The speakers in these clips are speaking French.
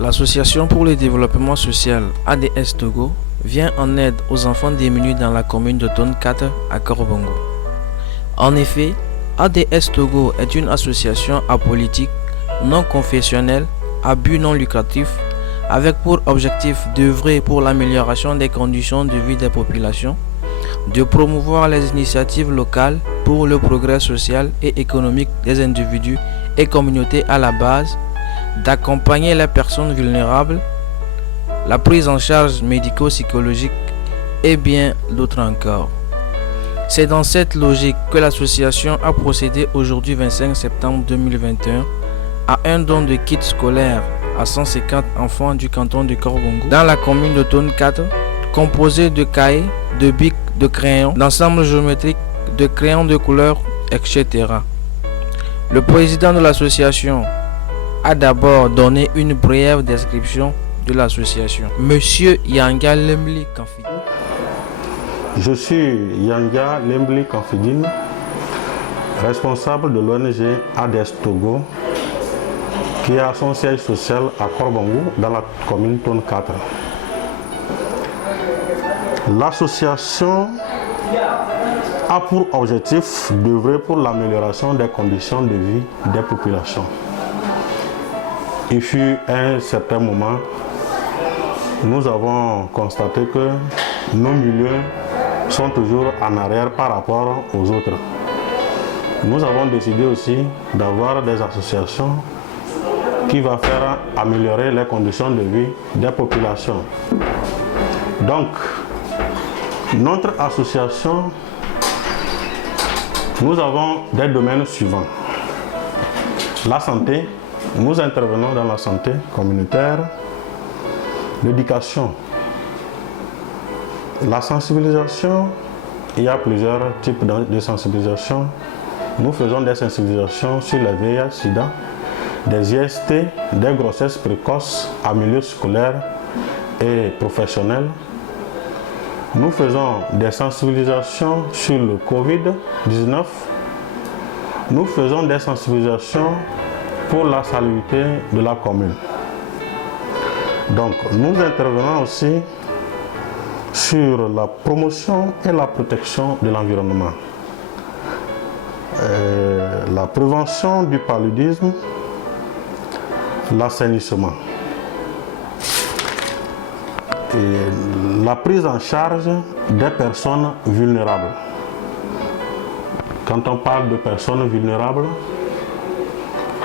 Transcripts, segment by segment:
L'Association pour le développement social ADS Togo vient en aide aux enfants démunis dans la commune de Tonne 4 à Korbongo. En effet, ADS Togo est une association apolitique, non confessionnelle, à but non lucratif, avec pour objectif d'œuvrer pour l'amélioration des conditions de vie des populations, de promouvoir les initiatives locales pour le progrès social et économique des individus et communautés à la base, d'accompagner les personnes vulnérables, la prise en charge médico-psychologique et bien d'autres encore. C'est dans cette logique que l'association a procédé aujourd'hui 25 septembre 2021 à un don de kits scolaires à 150 enfants du canton de Korbongo dans la commune de Tonne 4, composé de cahiers, de bics, de crayons, d'ensembles géométriques, de crayons de couleur, etc. Le président de l'association a d'abord donné une brève description de l'association. Monsieur Yanga Lembli Kanfidine. Je suis Yanga Lembli Kanfidine, responsable de l'ONG ADS Togo, qui a son siège social à Korbongo, dans la commune Tonne 4. L'association a pour objectif d'œuvrer pour l'amélioration des conditions de vie des populations. Il fut un certain moment, nous avons constaté que nos milieux sont toujours en arrière par rapport aux autres. Nous avons décidé aussi d'avoir des associations qui vont faire améliorer les conditions de vie des populations. Donc, notre association, nous avons des domaines suivants. La santé, nous intervenons dans la santé communautaire, l'éducation, la sensibilisation. Il y a plusieurs types de sensibilisation. Nous faisons des sensibilisations sur le VIH-Sida, des IST, des grossesses précoces en milieu scolaire et professionnel. Nous faisons des sensibilisations sur le Covid-19. Nous faisons des sensibilisations pour la salubrité de la commune. Donc, nous intervenons aussi sur la promotion et la protection de l'environnement, la prévention du paludisme, l'assainissement et la prise en charge des personnes vulnérables. Quand on parle de personnes vulnérables,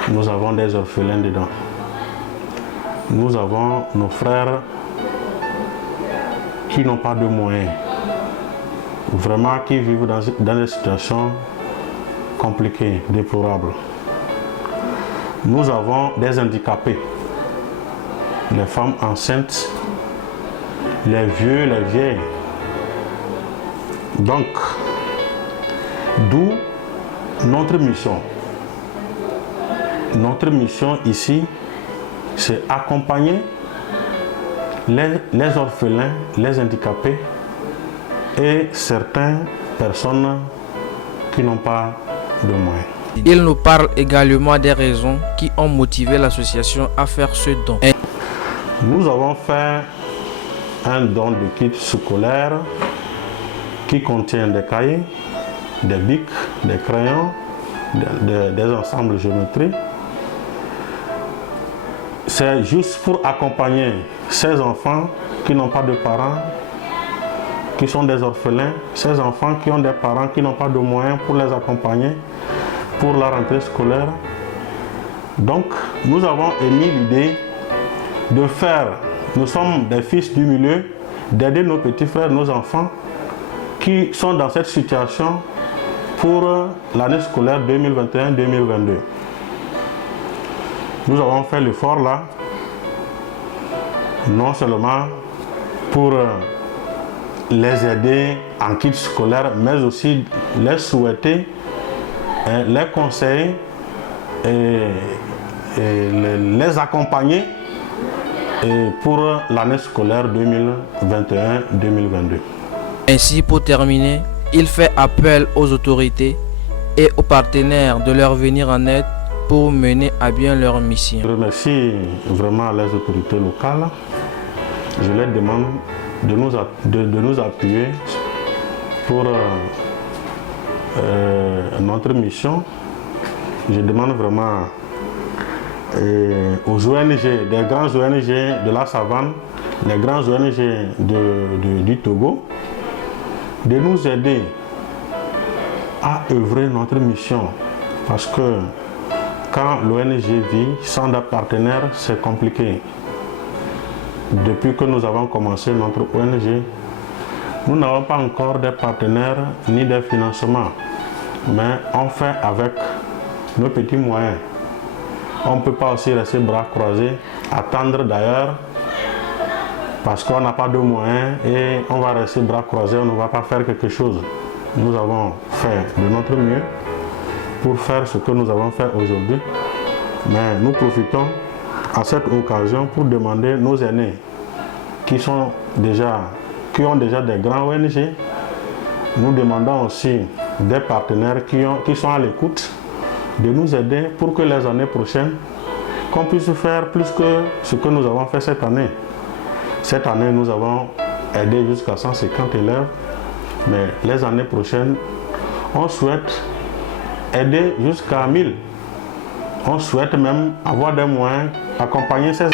nous avons des orphelins dedans. Nous avons nos frères qui n'ont pas de moyens, vraiment qui vivent dans des situations compliquées, déplorables. Nous avons des handicapés, les femmes enceintes, les vieux, les vieilles. Donc, d'où notre mission. Notre mission ici, c'est accompagner les orphelins, les handicapés et certaines personnes qui n'ont pas de moyens. Il nous parle également des raisons qui ont motivé l'association à faire ce don. Nous avons fait un don de kits scolaires qui contient des cahiers, des bics, des crayons, des ensembles géométriques. C'est juste pour accompagner ces enfants qui n'ont pas de parents, qui sont des orphelins, ces enfants qui ont des parents qui n'ont pas de moyens pour les accompagner pour la rentrée scolaire. Donc, nous avons émis l'idée de faire, nous sommes des fils du milieu, d'aider nos petits frères, nos enfants qui sont dans cette situation pour l'année scolaire 2021-2022. Nous avons fait l'effort là, non seulement pour les aider en kit scolaire, mais aussi les souhaiter, les conseiller et les accompagner pour l'année scolaire 2021-2022. Ainsi, pour terminer, il fait appel aux autorités et aux partenaires de leur venir en aide pour mener à bien leur mission. Je remercie vraiment les autorités locales. Je leur demande de nous appuyer pour notre mission. Je demande vraiment aux ONG, des grands ONG de la savane, les grands ONG du Togo, de nous aider à œuvrer notre mission. Parce que quand l'ONG vit sans des partenaires, c'est compliqué. Depuis que nous avons commencé notre ONG, nous n'avons pas encore des partenaires ni des financements, mais on fait avec nos petits moyens. On ne peut pas aussi rester bras croisés, attendre d'ailleurs, parce qu'on n'a pas de moyens et on va rester bras croisés, on ne va pas faire quelque chose. Nous avons fait de notre mieux pour faire ce que nous avons fait aujourd'hui, mais nous profitons à cette occasion pour demander nos aînés qui ont déjà des grands ONG. Nous demandons aussi des partenaires qui sont à l'écoute de nous aider pour que les années prochaines, qu'on puisse faire plus que ce que nous avons fait cette année. Cette année, nous avons aidé jusqu'à 150 élèves, mais les années prochaines, on souhaite aider jusqu'à 1000. On souhaite même avoir des moyens, accompagner ces